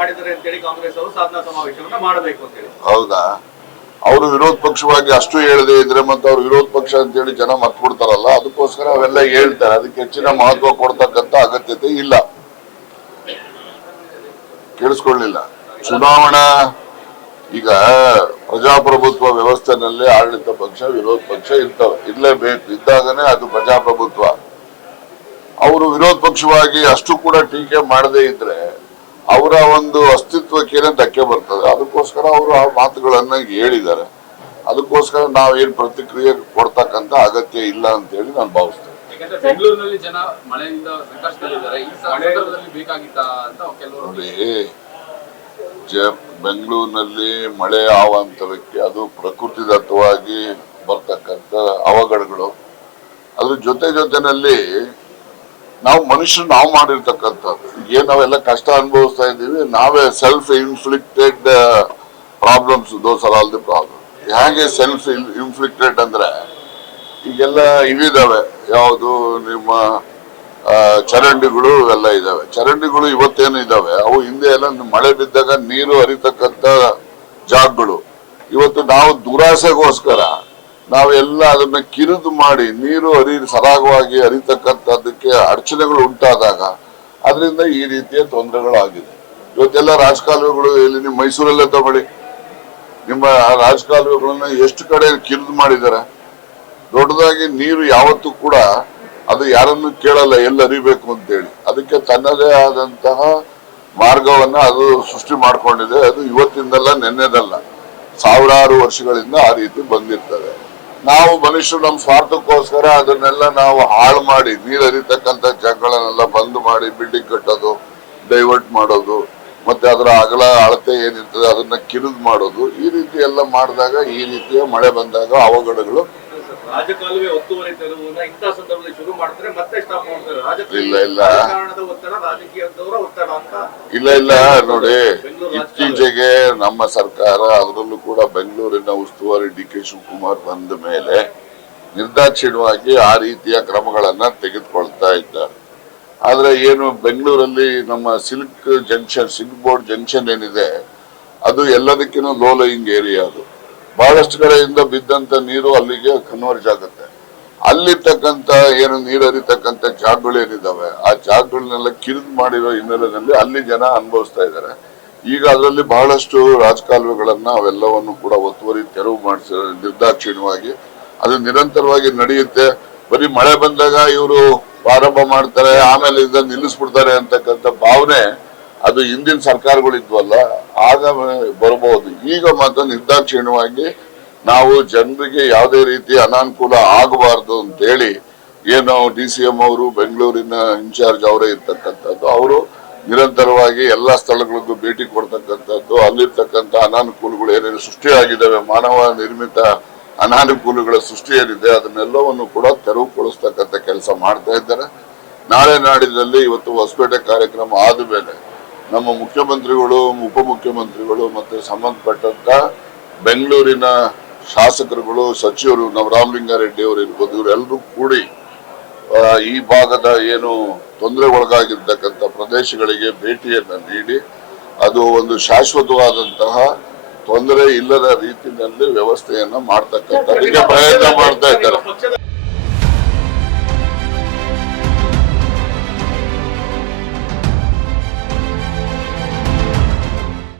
ಮಾಡಿದ್ದಾರೆ ಅಂತ ಹೇಳಿ ಕಾಂಗ್ರೆಸ್ ಅವರು ಸಾಧನಾ ಸಮಾವೇಶವನ್ನ ಮಾಡಬೇಕು ಅಂತ ಹೇಳಿ. ಹೌದಾ? ಅವರು ವಿರೋಧ ಪಕ್ಷವಾಗಿ ಅಷ್ಟು ಹೇಳದೆ ಇದ್ರೆ ಮತ್ತೆ ಅವ್ರು ವಿರೋಧ ಪಕ್ಷ ಅಂತ ಹೇಳಿ ಜನ ಮತ್ ಬಿಡ್ತಾರಲ್ಲ, ಅದಕ್ಕೋಸ್ಕರ ಅವೆಲ್ಲ ಹೇಳ್ತಾರೆ. ಅದಕ್ಕೆ ಹೆಚ್ಚಿನ ಮಹತ್ವ ಕೊಡ್ತಕ್ಕಂತ ಅಗತ್ಯತೆ ಇಲ್ಲ. ಕೇಳಿಸ್ಕೊಳ್ಳಿಲ್ಲ. ಚುನಾವಣಾ ಈಗ ಪ್ರಜಾಪ್ರಭುತ್ವ ವ್ಯವಸ್ಥೆನಲ್ಲಿ ಆಡಳಿತ ಪಕ್ಷ ವಿರೋಧ ಪಕ್ಷ ಇರ್ಲೇಬೇಕು. ಇದ್ದಾಗನೇ ಅದು ಪ್ರಜಾಪ್ರಭುತ್ವ. ಅವರು ವಿರೋಧ ಪಕ್ಷವಾಗಿ ಅಷ್ಟು ಕೂಡ ಟೀಕೆ ಮಾಡದೇ ಇದ್ರೆ ಅವರ ಒಂದು ಅಸ್ತಿತ್ವಕ್ಕೇನೆ ಧಕ್ಕೆ ಬರ್ತದೆ. ಅದಕ್ಕೋಸ್ಕರ ಅವರು ಆ ಮಾತುಗಳನ್ನ ಹೇಳಿದ್ದಾರೆ. ಅದಕ್ಕೋಸ್ಕರ ನಾವೇನ್ ಪ್ರತಿಕ್ರಿಯೆ ಕೊಡ್ತಕ್ಕಂತ ಅಗತ್ಯ ಇಲ್ಲ ಅಂತ ಹೇಳಿ ನಾನು ಭಾವಿಸ್ತೇನೆ. ಬೆಂಗಳೂರಿನಲ್ಲಿ ಜನ ಮಳೆಯಿಂದ ಸಂಕಷ್ಟದಲ್ಲಿದ್ದಾರೆ. ಈ ಸಂದರ್ಭದಲ್ಲಿ ಬೇಕಾಗಿತ್ತಾ ಅಂತ ಕೆಲವರು ನೋಡಿ, ಬೆಂಗಳೂರಿನಲ್ಲಿ ಮಳೆ ಆವಾಂತರಕ್ಕೆ ಅದು ಪ್ರಕೃತಿದತ್ತವಾಗಿ ಬರ್ತಕ್ಕಂಥ ಅವಘಡಗಳು. ಅದ್ರ ಜೊತೆನಲ್ಲಿ ನಾವು ಮನುಷ್ಯರು ನಾವು ಮಾಡಿರ್ತಕ್ಕಂಥದ್ದು ಏನ್ ನಾವೆಲ್ಲ ಕಷ್ಟ ಅನುಭವಿಸ್ತಾ ಇದ್ದೀವಿ, ನಾವೇ self inflicted problems. Those are all the problem. ಹೇಗೆ ಸೆಲ್ಫ್ ಇನ್ಫ್ಲಿಕ್ಟೆಡ್ ಅಂದ್ರೆ ಈಗೆಲ್ಲ ಇವಿದಾವೆ, ಯಾವುದು ನಿಮ್ಮ ಚರಂಡಿಗಳು ಎಲ್ಲ ಇದಾವೆ. ಚರಂಡಿಗಳು ಇವತ್ತೇನು ಇದಾವೆ, ಅವು ಹಿಂದೆ ಎಲ್ಲ ಮಳೆ ಬಿದ್ದಾಗ ನೀರು ಹರಿತಕ್ಕಂತ ಜಾಗಗಳು. ಇವತ್ತು ನಾವು ದುರಾಸೆಗೋಸ್ಕರ ನಾವೆಲ್ಲ ಅದನ್ನ ಕಿರಿದು ಮಾಡಿ ನೀರು ಸರಾಗವಾಗಿ ಹರಿತಕ್ಕಂಥದ್ದಕ್ಕೆ ಅಡಚಣೆಗಳು ಉಂಟಾದಾಗ ಅದರಿಂದ ಈ ರೀತಿಯ ತೊಂದರೆಗಳಾಗಿದೆ. ಇವತ್ತೆಲ್ಲ ರಾಜಕಾಲುವೆಗಳು ಎಲ್ಲಿ ನಿಮ್ಮ ಮೈಸೂರಲ್ಲೇ ತಗೊಳ್ಳಿ, ನಿಮ್ಮ ರಾಜಕಾಲುವೆಗಳನ್ನ ಎಷ್ಟು ಕಡೆ ಕಿರಿದು ಮಾಡಿದ್ದಾರೆ. ದೊಡ್ಡದಾಗಿ ನೀರು ಯಾವತ್ತೂ ಕೂಡ ಅದು ಯಾರನ್ನು ಕೇಳಲ್ಲ ಎಲ್ಲಿ ಹರಿಬೇಕು ಅಂತೇಳಿ. ಅದಕ್ಕೆ ತನ್ನದೇ ಆದಂತಹ ಮಾರ್ಗವನ್ನ ಅದು ಸೃಷ್ಟಿ ಮಾಡ್ಕೊಂಡಿದೆ. ಅದು ಇವತ್ತಿಂದಲ್ಲ ನೆನ್ನೆದಲ್ಲ, ಸಾವಿರಾರು ವರ್ಷಗಳಿಂದ ಆ ರೀತಿ ಬಂದಿರ್ತದೆ. ನಾವು ಮನುಷ್ಯರು ನಮ್ಮ ಸ್ವಾರ್ಥಕ್ಕೋಸ್ಕರ ಅದನ್ನೆಲ್ಲ ನಾವು ಹಾಳು ಮಾಡಿ ನೀರು ಹರಿತಕ್ಕಂಥ ಜಾಗಗಳನ್ನೆಲ್ಲ ಬಂದ್ ಮಾಡಿ ಬಿಲ್ಡಿಂಗ್ ಕಟ್ಟೋದು, ಡೈವರ್ಟ್ ಮಾಡೋದು, ಮತ್ತೆ ಅದರ ಅಗಲ ಅಳತೆ ಏನಿರ್ತದೆ ಅದನ್ನ ಕಿರಿದು ಮಾಡೋದು, ಈ ರೀತಿ ಎಲ್ಲ ಮಾಡಿದಾಗ ಈ ರೀತಿಯ ಮಳೆ ಬಂದಾಗ ಅವಘಡಗಳು. ರಾಜಕಾಲುವೆ ಒತ್ತುವರಿ ತೆರವುನ ಇಂಥ ಸಂದರ್ಭದಲ್ಲಿ ಶುರು ಮಾಡ್ತಾರೆ, ಮತ್ತೆ ಸ್ಟಾಪ್ ಮಾಡ್ತಾರೆ. ಇಲ್ಲ ನೋಡಿ, ಇತ್ತೀಚೆಗೆ ನಮ್ಮ ಸರ್ಕಾರ, ಅದರಲ್ಲೂ ಕೂಡ ಬೆಂಗಳೂರಿನ ಉಸ್ತುವಾರಿ ಡಿ.ಕೆ. ಶಿವಕುಮಾರ್ ಬಂದ ಮೇಲೆ ನಿರ್ದಾಕ್ಷಿಣ್ಯವಾಗಿ ಆ ರೀತಿಯ ಕ್ರಮಗಳನ್ನ ತೆಗೆದುಕೊಳ್ತಾ ಇದ್ದಾರೆ. ಆದ್ರೆ ಏನು ಬೆಂಗಳೂರಲ್ಲಿ ನಮ್ಮ ಸಿಲ್ಕ್ ಬೋರ್ಡ್ ಜಂಕ್ಷನ್ ಏನಿದೆ ಅದು ಎಲ್ಲದಕ್ಕಿಂತ ಲೋ ಲೈಯಿಂಗ್ ಏರಿಯಾ. ಅದು ಬಹಳಷ್ಟು ಕಡೆಯಿಂದ ಬಿದ್ದಂತ ನೀರು ಅಲ್ಲಿಗೆ ಕನ್ವರ್ಜ್ ಆಗುತ್ತೆ. ಅಲ್ಲಿರ್ತಕ್ಕಂತ ಏನು ನೀರು ಹರಿತಕ್ಕಂತ ಜಾಗಗಳು ಏನಿದಾವೆ ಆ ಜಾಗಗಳನ್ನೆಲ್ಲ ಕಿರಿದು ಮಾಡಿರೋ ಹಿನ್ನೆಲೆಯಲ್ಲಿ ಅಲ್ಲಿ ಜನ ಅನುಭವಿಸ್ತಾ ಇದ್ದಾರೆ. ಈಗ ಅದರಲ್ಲಿ ಬಹಳಷ್ಟು ರಾಜಕಾಲುವೆಗಳನ್ನ ಅವೆಲ್ಲವನ್ನು ಕೂಡ ಒತ್ತುವರಿ ತೆರವು ಮಾಡಿಸ ನಿರ್ದಾಕ್ಷಿಣ್ಯವಾಗಿ ಅದು ನಿರಂತರವಾಗಿ ನಡೆಯುತ್ತೆ. ಬರೀ ಮಳೆ ಬಂದಾಗ ಇವರು ಪ್ರಾರಂಭ ಮಾಡ್ತಾರೆ, ಆಮೇಲೆ ಇದನ್ನ ನಿಲ್ಲಿಸ್ಬಿಡ್ತಾರೆ ಅಂತಕ್ಕಂಥ ಭಾವನೆ ಅದು ಹಿಂದಿನ ಸರ್ಕಾರಗಳಿದ್ವಲ್ಲ ಆಗ ಬರಬಹುದು. ಈಗ ಮಾತ್ರ ನಿರ್ದಾಕ್ಷಿಣ್ಯವಾಗಿ ನಾವು ಜನರಿಗೆ ಯಾವುದೇ ರೀತಿ ಅನಾನುಕೂಲ ಆಗಬಾರ್ದು ಅಂತ ಹೇಳಿ ಏನು DCM ಅವರು ಬೆಂಗಳೂರಿನ ಇನ್ಚಾರ್ಜ್ ಅವರೇ ಇರ್ತಕ್ಕಂಥದ್ದು, ಅವರು ನಿರಂತರವಾಗಿ ಎಲ್ಲಾ ಸ್ಥಳಗಳಿಗೂ ಭೇಟಿ ಕೊಡ್ತಕ್ಕಂಥದ್ದು, ಅಲ್ಲಿರ್ತಕ್ಕಂಥ ಅನಾನುಕೂಲಗಳು ಏನೇನು ಸೃಷ್ಟಿಯಾಗಿದ್ದಾವೆ, ಮಾನವ ನಿರ್ಮಿತ ಅನಾನುಕೂಲಗಳ ಸೃಷ್ಟಿ ಏನಿದೆ ಅದನ್ನೆಲ್ಲವನ್ನು ಕೂಡ ತೆರವುಗೊಳಿಸ್ತಕ್ಕಂಥ ಕೆಲಸ ಮಾಡ್ತಾ ಇದ್ದಾರೆ. ನಾಳೆ ನಾಡಿನಲ್ಲಿ ಇವತ್ತು ಹೊಸಪೇಟೆ ಕಾರ್ಯಕ್ರಮ ಆದ ಮೇಲೆ ನಮ್ಮ ಮುಖ್ಯಮಂತ್ರಿಗಳು, ಉಪಮುಖ್ಯಮಂತ್ರಿಗಳು ಮತ್ತೆ ಸಂಬಂಧಪಟ್ಟಂತ ಬೆಂಗಳೂರಿನ ಶಾಸಕರುಗಳು, ಸಚಿವರು, ನಮ್ಮ ರಾಮಲಿಂಗಾರೆಡ್ಡಿ ಅವರು ಇರ್ಬೋದು, ಇವರೆಲ್ಲರೂ ಕೂಡಿ ಈ ಭಾಗದ ಏನು ತೊಂದರೆಗೊಳಗಾಗಿರ್ತಕ್ಕಂಥ ಪ್ರದೇಶಗಳಿಗೆ ಭೇಟಿಯನ್ನ ನೀಡಿ ಅದು ಒಂದು ಶಾಶ್ವತವಾದಂತಹ ತೊಂದರೆ ಇಲ್ಲದ ರೀತಿಯಲ್ಲಿ ವ್ಯವಸ್ಥೆಯನ್ನ ಮಾಡ್ತಕ್ಕಂಥದ್ದಕ್ಕೆ ಪ್ರಯತ್ನ ಮಾಡ್ತಾ ಇದ್ದಾರೆ.